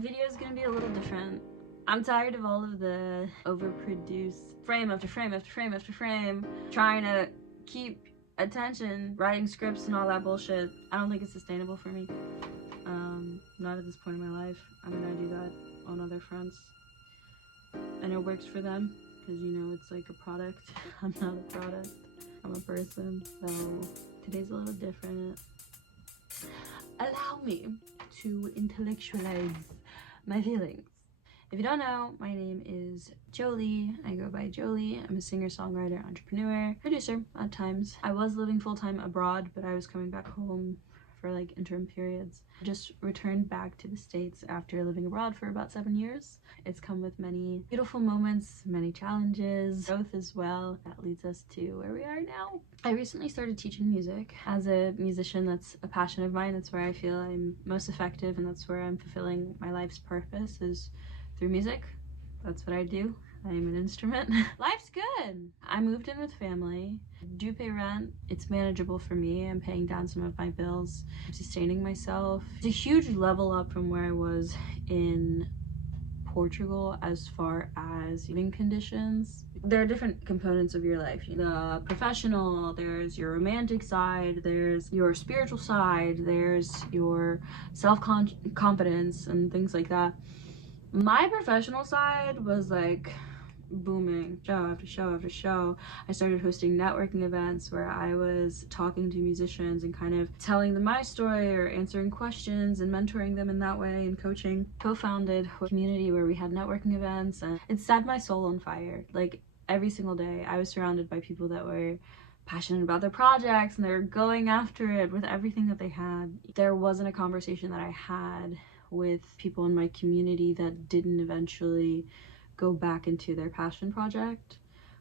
video is gonna be a little different. I'm tired of all of the overproduced frame after frame after frame after frame, trying to keep attention, writing scripts and all that bullshit. I don't think it's sustainable for me. Not at this point in my life. I'm gonna do that on other fronts. And it works for them, because you know, it's like a product. I'm not a product. I'm a person. So today's a little different. Allow me to intellectualize my feelings. If you don't know, my name is JoLy. I go by JoLy. I'm a singer, songwriter, entrepreneur, producer at times. I was living full-time abroad, but I was coming back home for like interim periods. I just returned back to the States after living abroad for about 7 years. It's come with many beautiful moments, many challenges, growth as well. That leads us to where we are now. I recently started teaching music. As a musician, that's a passion of mine. That's where I feel I'm most effective, and that's where I'm fulfilling my life's purpose, is through music. That's what I do. I am an instrument. Life's good. I moved in with family. Do pay rent. It's manageable for me. I'm paying down some of my bills. I'm sustaining myself. It's a huge level up from where I was in Portugal as far as living conditions. There are different components of your life. The professional, there's your romantic side, there's your spiritual side, there's your self-confidence and things like that. My professional side was like booming, show after show after show. I started hosting networking events where I was talking to musicians and kind of telling them my story or answering questions and mentoring them in that way and coaching. Co-founded a community where we had networking events, and it set my soul on fire. Like every single day I was surrounded by people that were passionate about their projects and they were going after it with everything that they had. There wasn't a conversation that I had with people in my community that didn't eventually go back into their passion project,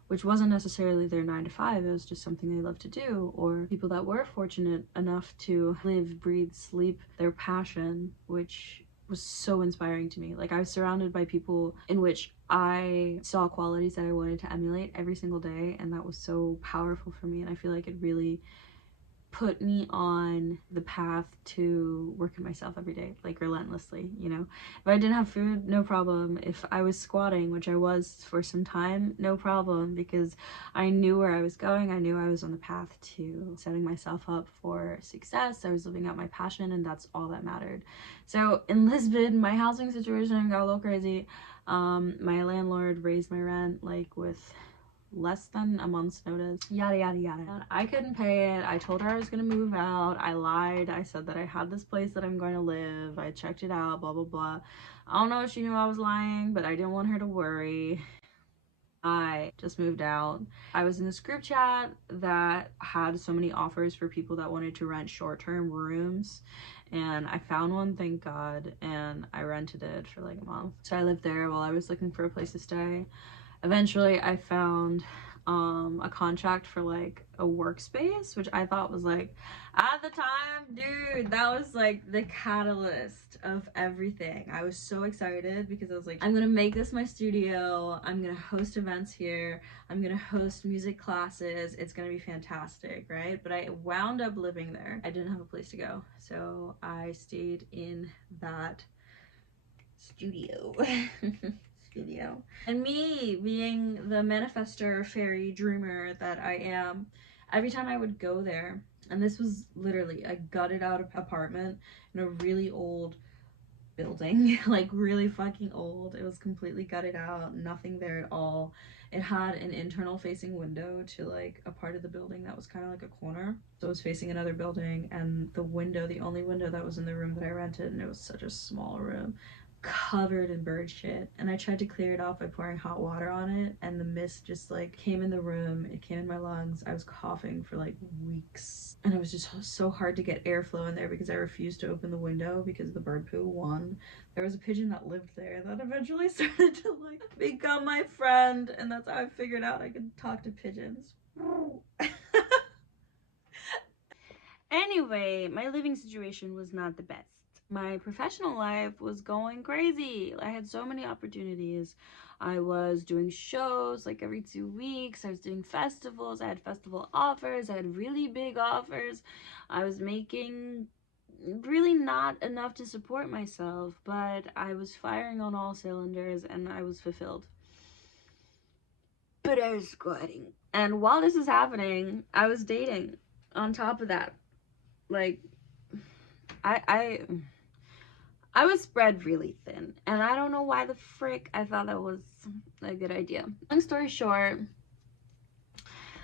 which wasn't necessarily their 9 to 5. It was just something they love to do, or people that were fortunate enough to live, breathe, sleep their passion, which was so inspiring to me. Like, I was surrounded by people in which I saw qualities that I wanted to emulate every single day, and that was so powerful for me. And I feel like it really put me on the path to work on myself every day, like relentlessly, you know. If I didn't have food, no problem. If I was squatting, which I was for some time, no problem, because I knew where I was going. I knew I was on the path to setting myself up for success. I was living out my passion, and that's all that mattered. So in Lisbon, my housing situation got a little crazy. My landlord raised my rent like with less than a month's notice, yada yada yada. I couldn't pay it. I told her I was gonna move out. I lied. I said that I had this place that I'm going to live. I checked it out, blah blah blah. I don't know if she knew I was lying, but I didn't want her to worry. I just moved out. I was in this group chat that had so many offers for people that wanted to rent short-term rooms, and I found one, thank God, and I rented it for like a month. So I lived there while I was looking for a place to stay. Eventually I found a contract for like a workspace, which I thought was like, at the time, dude, that was like the catalyst of everything. I was so excited because I was like, I'm gonna make this my studio. I'm gonna host events here. I'm gonna host music classes. It's gonna be fantastic, right? But I wound up living there. I didn't have a place to go, so I stayed in that studio. And me being the manifestor, fairy, dreamer that I am, every time I would go there, and this was literally a gutted out apartment in a really old building, like really fucking old. It was completely gutted out, nothing there at all. It had an internal facing window to like a part of the building that was kind of like a corner, so it was facing another building, and the window, the only window that was in the room that I rented, and it was such a small room, covered in bird shit. And I tried to clear it off by pouring hot water on it, and the mist just like came in the room, it came in my lungs. I was coughing for like weeks, and it was just so hard to get airflow in there because I refused to open the window because the bird poo won. There was a pigeon that lived there that eventually started to like become my friend, and that's how I figured out I could talk to pigeons. Anyway, my living situation was not the best. My professional life was going crazy. I had so many opportunities. I was doing shows like every 2 weeks. I was doing festivals. I had festival offers. I had really big offers. I was making really not enough to support myself, but I was firing on all cylinders and I was fulfilled. But I was squatting. And while this was happening, I was dating on top of that. Like, I was spread really thin, and I don't know why the frick I thought that was a good idea. Long story short,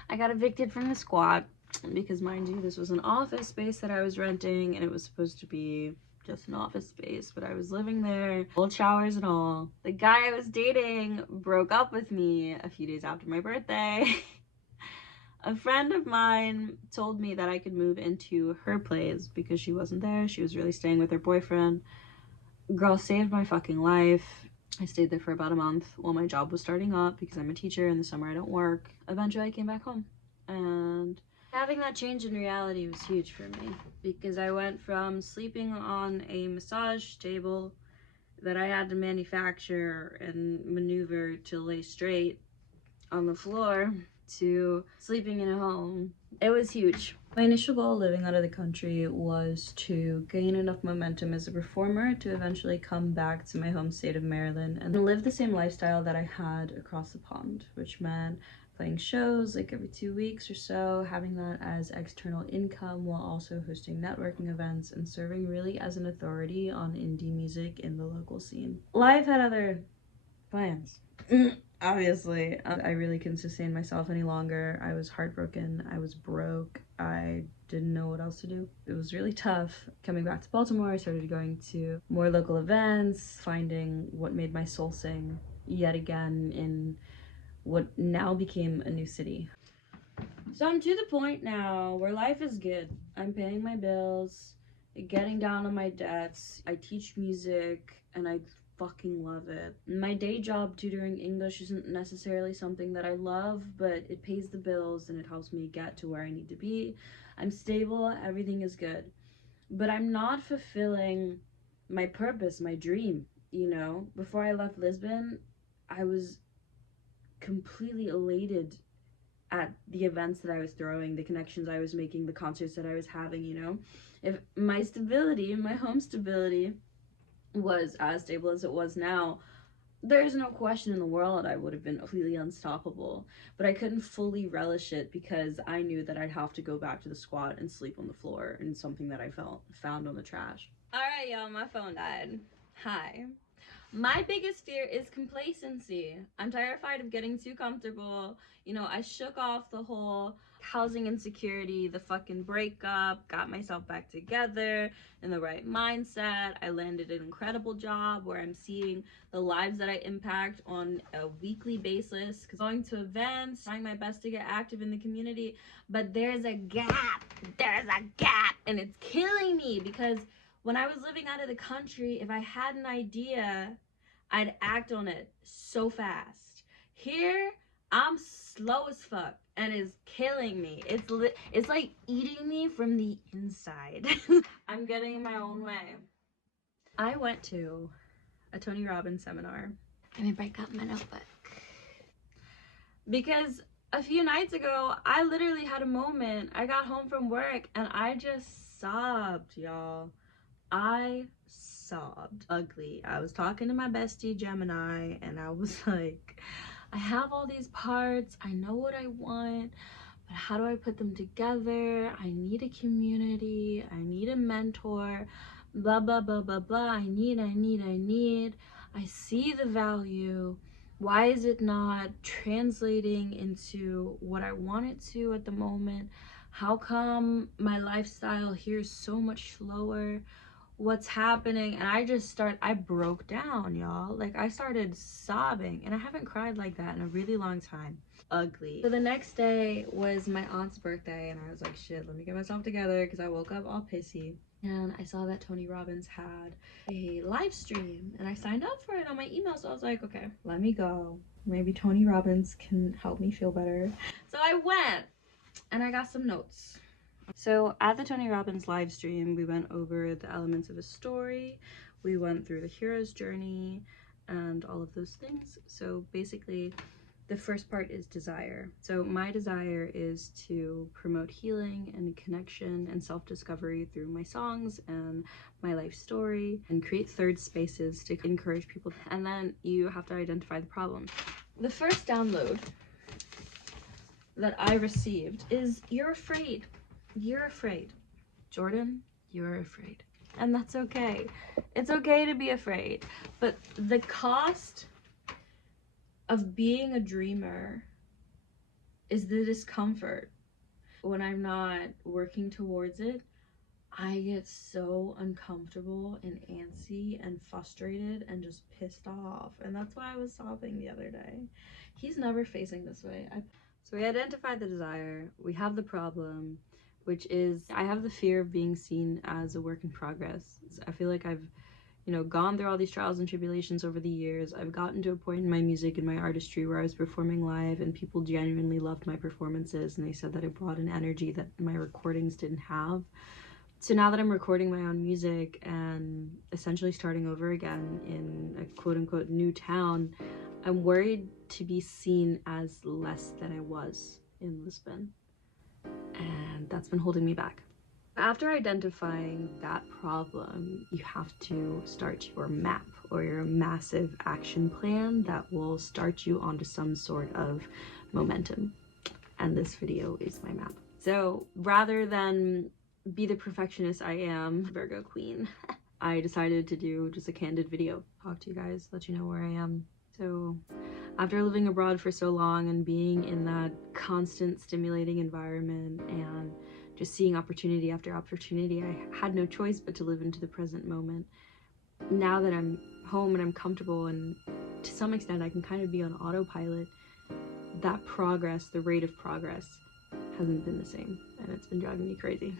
I got evicted from the squat because, mind you, this was an office space that I was renting, and it was supposed to be just an office space, but I was living there, old showers and all. The guy I was dating broke up with me a few days after my birthday. A friend of mine told me that I could move into her place because she wasn't there. She was really staying with her boyfriend. Girl saved my fucking life. I stayed there for about a month while my job was starting up because I'm a teacher. In the summer I don't work. Eventually I came back home, and having that change in reality was huge for me because I went from sleeping on a massage table that I had to manufacture and maneuver to lay straight on the floor to sleeping in a home. It was huge. My initial goal living out of the country was to gain enough momentum as a performer to eventually come back to my home state of Maryland and live the same lifestyle that I had across the pond, which meant playing shows like every 2 weeks or so, having that as external income while also hosting networking events and serving really as an authority on indie music in the local scene. Life had other plans. Obviously, I really couldn't sustain myself any longer. I was heartbroken. I was broke. I didn't know what else to do. It was really tough. Coming back to Baltimore, I started going to more local events, finding what made my soul sing yet again in what now became a new city. So I'm to the point now where life is good. I'm paying my bills, getting down on my debts. I teach music and I fucking love it. My day job tutoring English isn't necessarily something that I love, but it pays the bills and it helps me get to where I need to be. I'm stable, everything is good. But I'm not fulfilling my purpose, my dream, you know? Before I left Lisbon, I was completely elated at the events that I was throwing, the connections I was making, the concerts that I was having, you know? If my stability, my home stability was as stable as it was now, there's no question in the world I would have been completely unstoppable. But I couldn't fully relish it because I knew that I'd have to go back to the squat and sleep on the floor in something that I found on the trash. All right, y'all, my phone died. Hi. My biggest fear is complacency. I'm terrified of getting too comfortable. You know, I shook off the whole housing insecurity, the fucking breakup, got myself back together in the right mindset. I landed an incredible job where I'm seeing the lives that I impact on a weekly basis, going to events, trying my best to get active in the community. But there's a gap. And it's killing me because when I was living out of the country, if I had an idea, I'd act on it so fast. Here, I'm slow as fuck and it's killing me. It's like eating me from the inside. I'm getting in my own way. I went to a Tony Robbins seminar. Let me break up my notebook. Because a few nights ago, I literally had a moment. I got home from work and I just sobbed, y'all. I sobbed ugly. I was talking to my bestie Gemini and I was like, I have all these parts, I know what I want, but how do I put them together? I need a community, I need a mentor, blah blah blah blah blah. I need. I see the value. Why is it not translating into what I want it to at the moment? How come my lifestyle here is so much slower? What's happening? And I broke down, y'all. Like, I started sobbing and I haven't cried like that in a really long time. Ugly. So the next day was my aunt's birthday and I was like, shit, let me get myself together because I woke up all pissy and I saw that Tony Robbins had a live stream and I signed up for it on my email. So I was like, okay, let me go. Maybe Tony Robbins can help me feel better. So I went and I got some notes. So at the Tony Robbins live stream, we went over the elements of a story, we went through the hero's journey and all of those things. So basically, The first part is desire. So my desire is to promote healing and connection and self-discovery through my songs and my life story, and create third spaces to encourage people. And then you have to identify the problem. The first download that I received is, you're afraid. You're afraid. Jordan, you're afraid. And that's okay. It's okay to be afraid. But the cost of being a dreamer is the discomfort. When I'm not working towards it, I get so uncomfortable and antsy and frustrated and just pissed off. And that's why I was sobbing the other day. He's never facing this way. So we identified the desire, we have the problem, which is I have the fear of being seen as a work in progress. I feel like I've gone through all these trials and tribulations over the years. I've gotten to a point in my music and my artistry where I was performing live and people genuinely loved my performances, and they said that I brought an energy that my recordings didn't have. So now that I'm recording my own music and essentially starting over again in a quote-unquote new town, I'm worried to be seen as less than I was in Lisbon. And that's been holding me back. After identifying that problem, you have to start your map or your massive action plan that will start you onto some sort of momentum. And this video is my map. So rather than be the perfectionist I am, Virgo queen, I decided to do just a candid video. Talk to you guys, let you know where I am. So after living abroad for so long and being in that constant stimulating environment and just seeing opportunity after opportunity, I had no choice but to live into the present moment. Now that I'm home and I'm comfortable and to some extent I can kind of be on autopilot, that progress, the rate of progress, hasn't been the same, and it's been driving me crazy.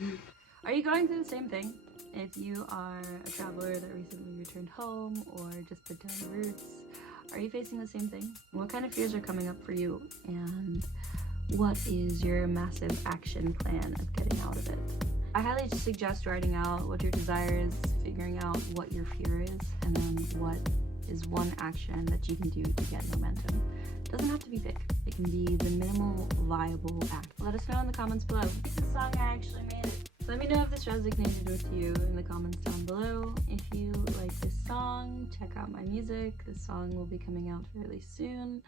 Are you going through the same thing? If you are a traveler that recently returned home or just put down roots, are you facing the same thing? What kind of fears are coming up for you, and what is your massive action plan of getting out of it? I highly suggest writing out what your desire is, figuring out what your fear is, and then what is one action that you can do to get momentum. It doesn't have to be big. It can be the minimal viable act. Let us know in the comments below. This song, I actually made it. Let me know if this resonated with you in the comments down below. If you like this song, check out my music. This song will be coming out fairly soon.